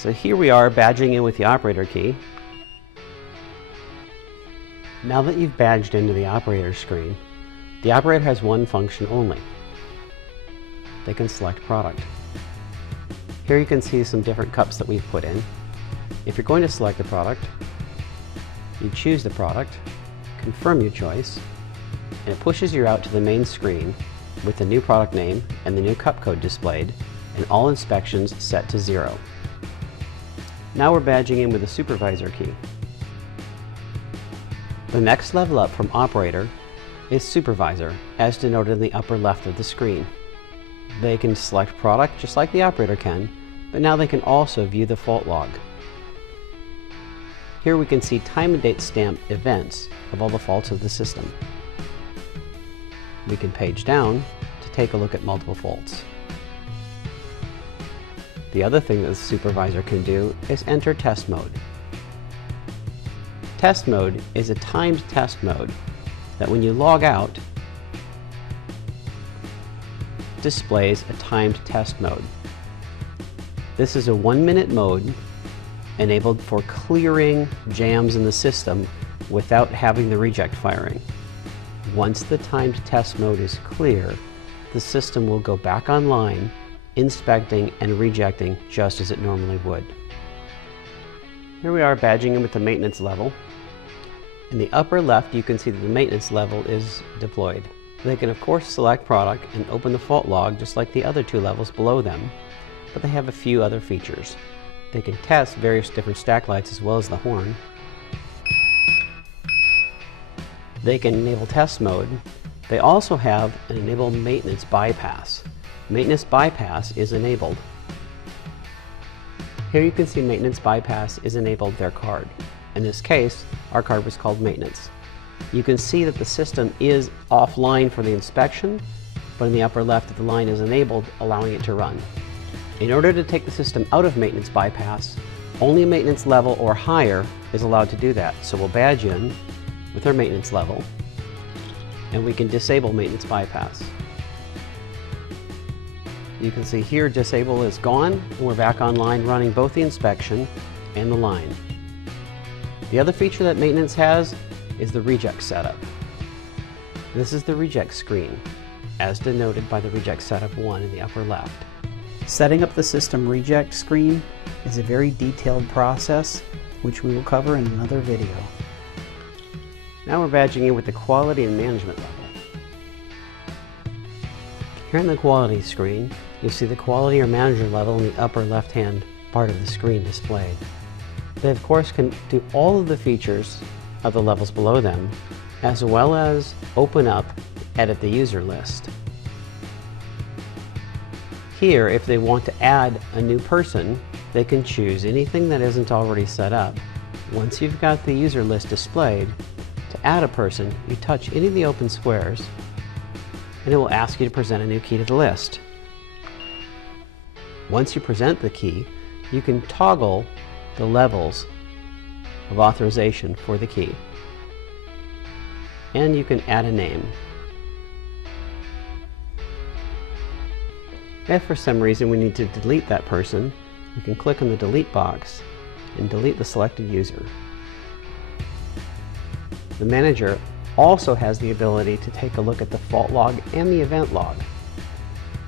So here we are badging in with the operator key. Now that you've badged into the operator screen, the operator has one function only. They can select product. Here you can see some different cups that we've put in. If you're going to select a product, you choose the product, confirm your choice, and it pushes you out to the main screen with the new product name and the new cup code displayed, and all inspections set to 0. Now we're badging in with the Supervisor key. The next level up from Operator is Supervisor, as denoted in the upper left of the screen. They can select product just like the operator can, but now they can also view the fault log. Here we can see time and date stamped events of all the faults of the system. We can page down to take a look at multiple faults. The other thing that the Supervisor can do is enter test mode. Test mode is a timed test mode that when you log out, displays a timed test mode. This is a 1-minute mode enabled for clearing jams in the system without having the reject firing. Once the timed test mode is clear, the system will go back online, inspecting and rejecting just as it normally would. Here we are badging in with the maintenance level. In the upper left you can see that the maintenance level is deployed. They can of course select product and open the fault log just like the other 2 levels below them, but they have a few other features. They can test various different stack lights as well as the horn. They can enable test mode. They also have an enable maintenance bypass. Maintenance bypass is enabled. Here you can see maintenance bypass is enabled their card. In this case, our card was called maintenance. You can see that the system is offline for the inspection, but in the upper left the line is enabled, allowing it to run. In order to take the system out of maintenance bypass, only a maintenance level or higher is allowed to do that. So we'll badge in with our maintenance level, and we can disable maintenance bypass. You can see here disable is gone, and we're back online running both the inspection and the line. The other feature that maintenance has is the reject setup. This is the reject screen, as denoted by the reject setup 1 in the upper left. Setting up the system reject screen is a very detailed process, which we will cover in another video. Now we're badging in with the quality and management level. Here in the quality screen, you'll see the quality or manager level in the upper left-hand part of the screen displayed. They of course can do all of the features of the levels below them, as well as open up, edit the user list. Here, if they want to add a new person, they can choose anything that isn't already set up. Once you've got the user list displayed, to add a person, you touch any of the open squares, and it will ask you to present a new key to the list. Once you present the key, you can toggle the levels of authorization for the key. And you can add a name. If for some reason we need to delete that person, we can click on the delete box and delete the selected user. The manager also has the ability to take a look at the fault log and the event log.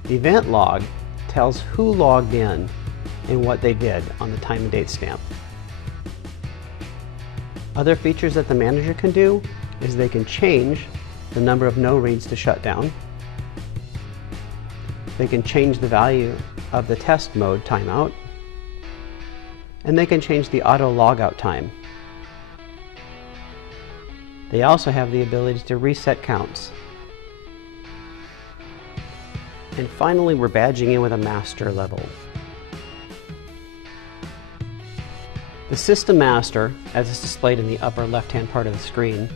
The event log tells who logged in and what they did on the time and date stamp. Other features that the manager can do is they can change the number of no reads to shutdown. They can change the value of the test mode timeout, and they can change the auto logout time. They also have the ability to reset counts. And finally, we're badging in with a master level. The System Master, as is displayed in the upper left-hand part of the screen,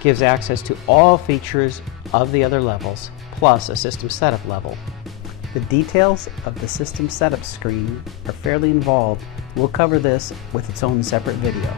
gives access to all features of the other levels, plus a system setup level. The details of the system setup screen are fairly involved. We'll cover this with its own separate video.